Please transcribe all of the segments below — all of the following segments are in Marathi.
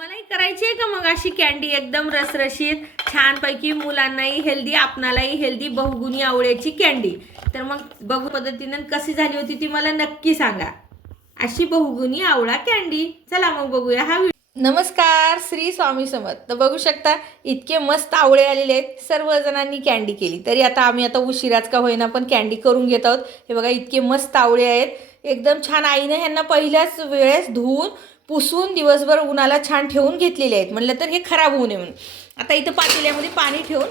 तुम्हालाही करायची आहे का मग अशी कॅन्डी एकदम रसरशीत छानपैकी, मुलांनाही हेल्दी आपणालाही हेल्दी बहुगुणी आवळ्याची कॅन्डी? तर मग बघू पद्धतीनं कशी झाली होती ती मला नक्की सांगा, अशी बहुगुणी आवळा कॅन्डी. चला मग बघूया हा व्हिडिओ. नमस्कार, श्री स्वामी समर्थ. तर बघू शकता इतके मस्त आवळे आलेले आहेत. सर्वजणांनी कॅन्डी केली तरी आम्ही उशिराच का होईना पण कॅन्डी करून घेत आहोत. हे बघा इतके मस्त आवळे आहेत, एकदम छान. आईने ह्यांना पहिल्याच वेळेस धुवून पुसून दिवसभर उन्हाला छान ठेवून घेतलेले आहेत. म्हणलं तर हे खराब होऊ नये म्हणून. आता इथं पातेल्यामध्ये पाणी ठेवून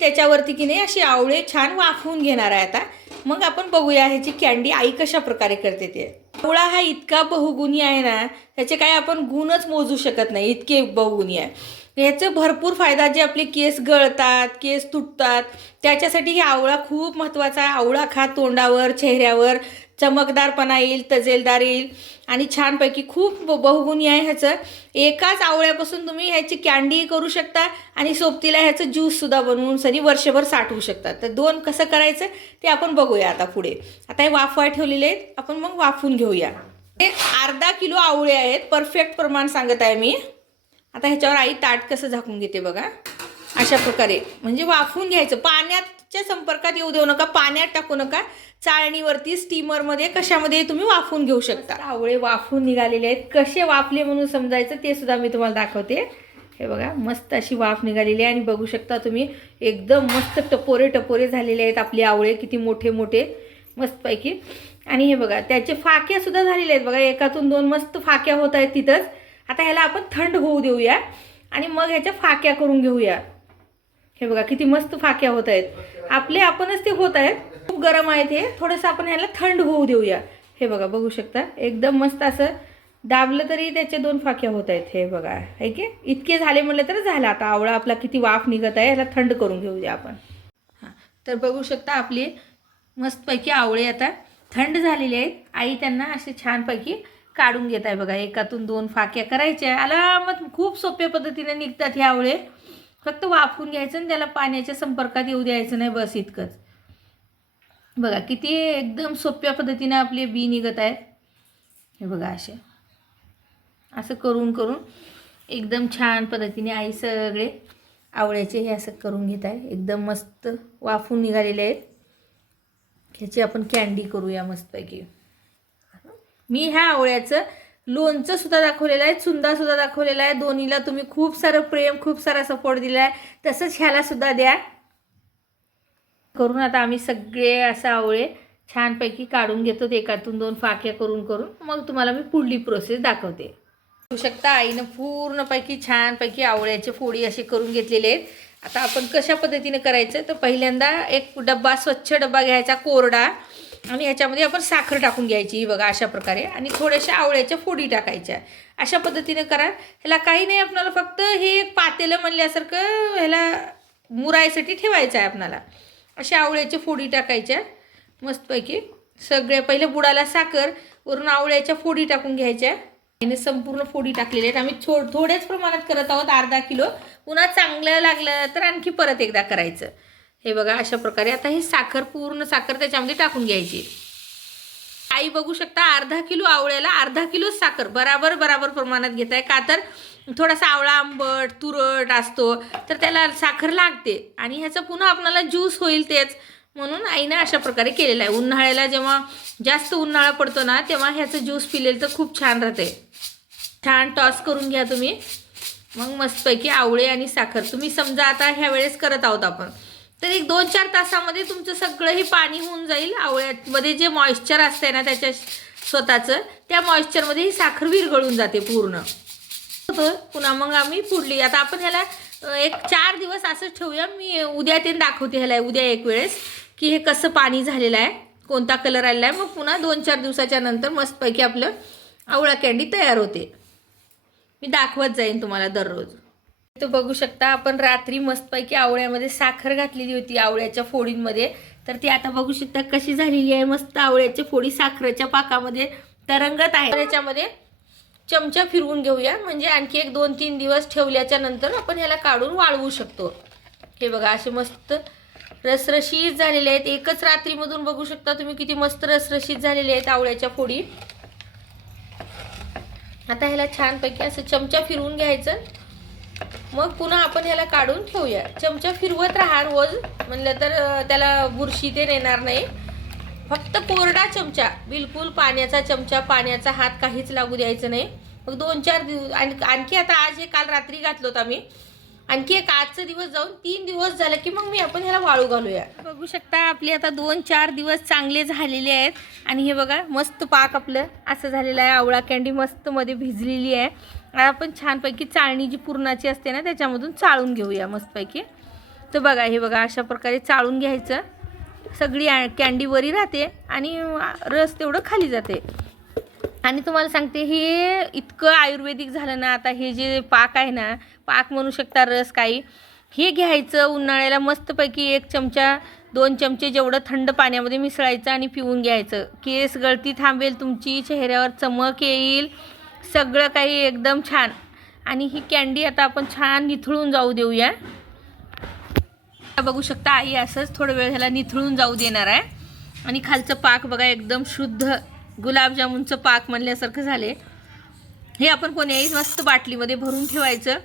त्याच्यावरती की नाही अशी आवळे छान वाफवून घेणार आहे. आता मग आपण बघूया ह्याची कॅन्डी आई कशा प्रकारे करते ते. आवळा हा इतका बहुगुणी आहे ना, त्याचे काय आपण गुणच मोजू शकत नाही, इतके बहुगुणी आहे. ह्याचे भरपूर फायदा, जे आपले केस गळतात, केस तुटतात, त्याच्यासाठी हे आवळा खूप महत्त्वाचा आहे. आवळा खा, तोंडावर चेहऱ्यावर चमकदारपणा येईल, तजेलदार येईल आणि छानपैकी खूप बहुगुणी आहे ह्याचं. एकाच आवळ्यापासून तुम्ही ह्याची कॅन्डी करू शकता आणि सोबतीला ह्याचं ज्यूससुद्धा बनवून सनी वर्षभर साठवू शकता. तर दोन कसं करायचं ते आपण बघूया आता पुढे. आता हे वाफवाय ठेवलेले आहेत, आपण मग वाफवून घेऊया. हे अर्धा किलो आवळे आहेत, परफेक्ट प्रमाण सांगत आहे मी. आता ह्याच्यावर आई ताट कसं झाकून घेते बघा, अशा प्रकारे. म्हणजे वाफवून घ्यायचं, पाण्याच्या संपर्कात येऊ देऊ नका, पाण्यात टाकू नका. चाळणीवरती स्टीमरमध्ये कशामध्ये तुम्ही वाफवून घेऊ शकता. आवळे वाफवून निघालेले आहेत, कसे वाफले म्हणून समजायचं ते सुद्धा मी तुम्हाला दाखवते. हे बघा मस्त अशी वाफ निघालेली आहे आणि बघू शकता तुम्ही एकदम मस्त टपोरे टपोरे झालेले आहेत आपले आवळे, किती मोठे मोठे मस्तपैकी. आणि हे बघा त्याचे फाक्या सुद्धा झालेले आहेत बघा, एकातून दोन मस्त फाक्या होत आहेत तिथंच. आता ह्याला आपण थंड होऊ देऊया आणि मग ह्याच्या फाक्या करून घेऊया. हे बघा किती मस्त फाक्या होत आहेत आपले, आपणच ते होत आहेत. खूप गरम आहेत हे, थोडंसं आपण ह्याला थंड होऊ देऊया. हे बघा बघू शकता एकदम मस्त असं दाबलं तरी त्याचे दोन फाक्या होत आहेत. हे बघा आहे की इतके झाले म्हटलं तर झालं. आता आवळा आपला किती वाफ निघत आहे, ह्याला थंड करून घेऊया आपण. हां, तर बघू शकता आपले मस्तपैकी आवळे आता थंड झालेले आहेत. आई त्यांना असे छानपैकी काढून घेत आहे बघा. एकातून दोन फाक्या करायच्या, आला मग खूप सोप्या पद्धतीने निघतात हे आवळे. फक्त वाफवून घ्यायचं आणि त्याला पाण्याच्या संपर्कात येऊ द्यायचं नाही, बस इतकंच. बघा किती एकदम सोप्या पद्धतीने आपले बी निघत आहेत. हे बघा असे असं करून करून एकदम छान पद्धतीने आई सगळे आवळ्याचे हे असं करून घेत आहे. एकदम मस्त वाफवून निघालेले आहेत. ह्याची आपण कॅन्डी करूया मस्तपैकी. मी ह्या आवळ्याचं लोणचं सुद्धा दाखवलेलं आहे, चुंदासुद्धा दाखवलेला आहे. दोन्हीला तुम्ही खूप सारं प्रेम, खूप सारा सपोर्ट दिला आहे, तसंच ह्याला सुद्धा द्या करून. आता आम्ही सगळे असं आवळे छानपैकी काढून घेतो, एकातून दोन फाक्या करून करून. मग तुम्हाला मी पुढली प्रोसेस दाखवते. बघू शकता आईनं पूर्णपैकी छानपैकी आवळ्याचे फोडी असे करून घेतलेले आहेत. आता आपण कशा पद्धतीने करायचं, तर पहिल्यांदा एक डब्बा, स्वच्छ डब्बा घ्यायचा कोरडा, आणि ह्याच्यामध्ये आपण साखर टाकून घ्यायची बघा अशा प्रकारे, आणि थोड्याशा आवळ्याच्या फोडी टाकायच्या. अशा पद्धतीने करा. ह्याला काही नाही, आपल्याला फक्त हे एक पातेलं म्हणल्यासारखं ह्याला मुरायसाठी ठेवायचं आहे आपल्याला. अशा आवळ्याच्या फोडी टाकायच्या मस्तपैकी. सगळ्या पहिले बुडाला साखर, वरून आवळ्याच्या फोडी टाकून घ्यायच्या. याने संपूर्ण फोडी टाकलेल्या आहेत. आम्ही थोड्याच प्रमाणात करत आहोत, अर्धा किलो. पुन्हा चांगलं लागलं तर आणखी परत एकदा करायचं. हे बघा अशा प्रकारे. आता ही साखर, पूर्ण साखर त्याच्यामध्ये टाकून घ्यायची. आई बघू शकता अर्धा किलो आवळ्याला अर्धा किलो साखर बराबर बराबर प्रमाणात घेत आहे. का तर थोडासा आवळा आंबट तुरट असतो, तर त्याला साखर लागते आणि ह्याचं पुन्हा आपल्याला ज्यूस होईल तेच, म्हणून आईनं अशा प्रकारे केलेलं आहे. उन्हाळ्याला जेव्हा जास्त उन्हाळा पडतो ना, तेव्हा ह्याचं ज्यूस पिलेलं तर खूप छान राहते. छान टॉस करून घ्या तुम्ही. मग मस्तपैकी आवळे आणि साखर तुम्ही समजा आता ह्या वेळेस करत आहोत आपण, तर एक 2-4 तासामध्ये तुमचं सगळंही पाणी होऊन जाईल. आवळ्यामध्ये जे मॉइश्चर असते ना त्याच्या स्वतःचं, त्या मॉइश्चरमध्ये ही साखर विरघळून जाते पूर्ण. पुन्हा मग आम्ही पुढली, आता आपण ह्याला एक 4 दिवस असंच ठेवूया. मी उद्या ते दाखवते ह्याला, उद्या एक वेळेस की हे कसं पाणी झालेलं आहे, कोणता कलर आलेला आहे. मग पुन्हा 2-4 दिवसाच्या नंतर मस्तपैकी आपलं आवळा कॅन्डी तयार होते. मी दाखवत जाईन तुम्हाला दररोज. तो बघू शकता आपण रात्री मस्तपैकी आवळ्यामध्ये साखर घातलेली होती आवळ्याच्या फोडींमध्ये, तर ती आता बघू शकता कशी झालेली आहे. मस्त आवळ्याच्या फोडी साखरेच्या पाकामध्ये तरंगत आहे. त्याच्यामध्ये चमचा फिरवून घेऊया, म्हणजे आणखी एक 2-3 दिवस ठेवल्याच्या नंतर आपण ह्याला काढून वाळवू शकतो. हे बघा असे मस्त रसरशीत झालेले आहेत. एकच रात्रीमधून बघू शकता तुम्ही किती मस्त रसरशीत झालेले आहेत आवळ्याच्या फोडी. आता ह्याला छानपैकी असं चमचा फिरवून घ्यायचं. मग पुन्हा आपण ह्याला काढून ठेवूया. चमचा फिरवत राहा रोज, म्हणलं तर त्याला बुरशी ते येणार नाही. फक्त कोरडा चमचा, बिलकुल पाण्याचा चमचा, पाण्याचा हात काहीच लागू द्यायचं नाही. मग 2-4 दिवस आणखी आता आज हे काल रात्री घातलं होतं आम्ही. आणखी एक आजचा दिवस जाऊन 3 दिवस झालं की मग आपण ह्याला वाळू घालूया. बघू शकता आपली आता 2-4 दिवस चांगले झालेले आहेत. आणि हे बघा मस्त पाक आपलं असं झालेलं आहे. आवळा कँडी मस्त मध्ये भिजलेली आहे. आपण छानपैकी चाळणी जी पुरणाची असते ना त्याच्यामधून चाळून घेऊया मस्तपैकी. तर बघा हे बघा अशा प्रकारे चाळून घ्यायचं. सगळी कँडी वरी राहते आणि रस तेवढं खाली जाते. आणि तुम्हाला सांगते हे इतकं आयुर्वेदिक झालं ना. आता हे जे पाक आहे ना, पाक म्हणू शकता रस काही, हे घ्यायचं उन्हाळ्याला मस्तपैकी 1 चमचा 2 चमचे जेवढं थंड पाण्यामध्ये मिसळायचं आणि पिऊन घ्यायचं. केस गळती थांबेल तुमची, चेहऱ्यावर चमक येईल, सगळं काही एकदम छान. आणि ही कँडी आता आपण छान निथळून जाऊ देऊया. बघू शकता आई असंच थोडं वेळ ह्याला निथळून जाऊ देणार आहे. आणि खालचं पाक बघा एकदम शुद्ध गुलाबजामुनचं पाक म्हणल्यासारखं झाले. हे आपण कोण्याही मस्त बाटलीमध्ये भरून ठेवायचं.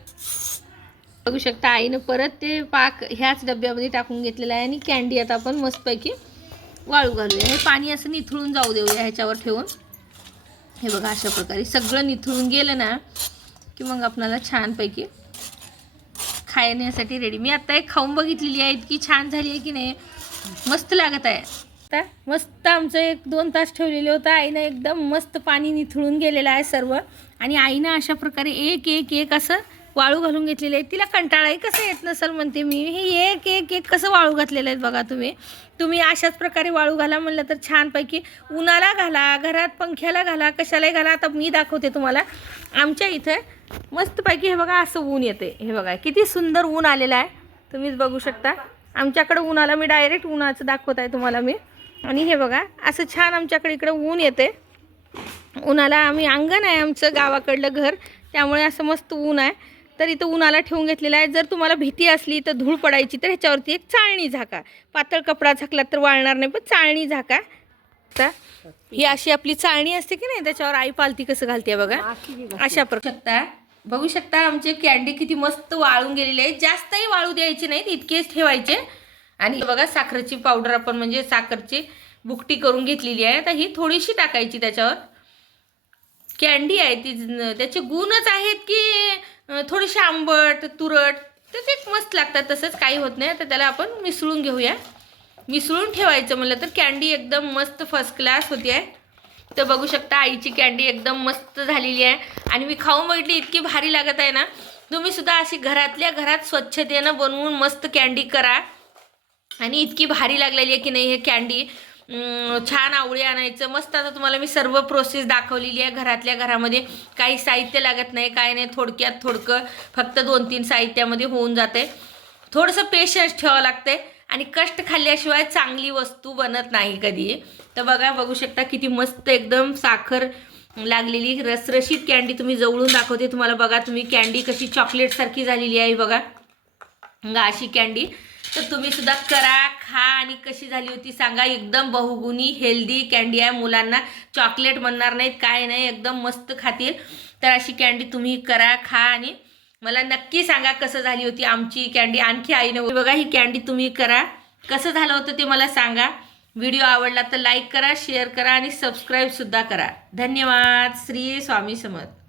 बघू शकता आईनं परत ते पाक ह्याच डब्यामध्ये टाकून घेतलेलं आहे. आणि कँडी आता आपण मस्तपैकी वाळू घालूया. हे पाणी असं निथळून जाऊ देऊया ह्याच्यावर ठेवून. हे बघा अशा प्रकारे सगळं निथळून गेलं ना की मग आपल्याला छानपैकी खाण्यासाठी रेडी. मी आता एक खाऊन बघितलेली आहे, इतकी छान झाली आहे की नाही, मस्त लागत आहे. आता मस्त आमचं 1-2 तास ठेवलेलं होतं. आईनं एकदम मस्त पाणी निथळून गेलेलं आहे सर्व. आणि आईनं अशा प्रकारे एक असं वाळू घालून घेतलेले आहे. तिला कंटाळाही कसं येत नसेल म्हणते मी. हे एक कसं वाळू घातलेलं आहे बघा. तुम्ही अशाच प्रकारे वाळू घाला म्हणलं तर छानपैकी उन्हाला घाला, घरात पंख्याला घाला, कशालाही घाला. आता मी दाखवते तुम्हाला. आमच्या इथं मस्तपैकी हे बघा असं ऊन येते. हे बघा किती सुंदर ऊन आलेलं आहे, तुम्हीच बघू शकता. आमच्याकडं उन्हाला मी डायरेक्ट उन्हाचं दाखवत आहे तुम्हाला मी. आणि हे बघा असं छान आमच्याकडे इकडं ऊन येते. उन्हाला आम्ही अंगण आहे आमचं गावाकडलं घर, त्यामुळे असं मस्त ऊन आहे. तर इथं उन्हाला ठेवून घेतलेलं आहे. जर तुम्हाला भीती असली तर धूळ पडायची तर ह्याच्यावरती एक चाळणी झाका. पातळ कपडा झाकला तर वाळणार नाही, पण चाळणी झाका. तर ही अशी आपली चाळणी असते की नाही, त्याच्यावर आई पालती कसं घालते बघा अशा प्रकारे. बघू शकता आमचे कँडी किती मस्त वाळून गेलेले आहे. जास्तही वाळू द्यायचे नाहीत, इतकेच ठेवायचे. आणि बघा साखरेची पावडर आपण म्हणजे साखरची बुकटी करून घेतलेली आहे. तर ही थोडीशी टाकायची त्याच्यावर. कँडी आहे ती, त्याचे गुणच आहेत की थोडीशी आंबट तुरट, तर ते मस्त लागतात. तसंच काही होत नाही. तर त्याला आपण मिसळून घेऊया. मिसळून ठेवायचं म्हणलं तर कँडी एकदम मस्त फर्स्ट क्लास होती आहे. तर बघू शकता आईची कँडी एकदम मस्त झालेली आहे. आणि मी खाऊन बघितली, इतकी भारी लागत आहे ना. तुम्ही सुद्धा अशी घरातल्या घरात स्वच्छतेनं बनवून मस्त कँडी करा. आणि इतकी भारी लागलेली आहे की नाही हे कँडी. छान आवळी आणायचं मस्त. आता तुम्हाला मी सर्व प्रोसेस दाखवलेली आहे. घरातल्या घरामध्ये काही साहित्य लागत नाही, काय नाही. थोडक्यात थोडकं फक्त 2-3 साहित्यामध्ये होऊन जाते. थोडंसं पेशन्स ठेवावं लागते आणि कष्ट खाल्ल्याशिवाय चांगली वस्तू बनत नाही कधी. तर बघू शकता किती मस्त एकदम साखर लागलेली रसरशीत कँडी तुम्ही जवळून दाखवते तुम्हाला. बघा तुम्ही कँडी कशी चॉकलेटसारखी झालेली आहे बघा अशी कँडी. तर तुम्ही सुद्धा करा, खा आणि कशी झाली होती सांगा. एकदम बहुगुणी हेल्दी कँडी आहे. मुलांना चॉकलेट म्हणणार नाहीत, काय नाही, एकदम मस्त खातील. तर अशी कँडी तुम्ही करा, खा आणि मला नक्की सांगा कसं झाली होती आमची कँडी. आणखी आईने बघा ही कँडी तुम्ही करा, कसं झालं होतं ते मला सांगा. व्हिडिओ आवडला तर लाईक करा, शेअर करा आणि सबस्क्राईब सुद्धा करा. धन्यवाद. श्री स्वामी समर्थ.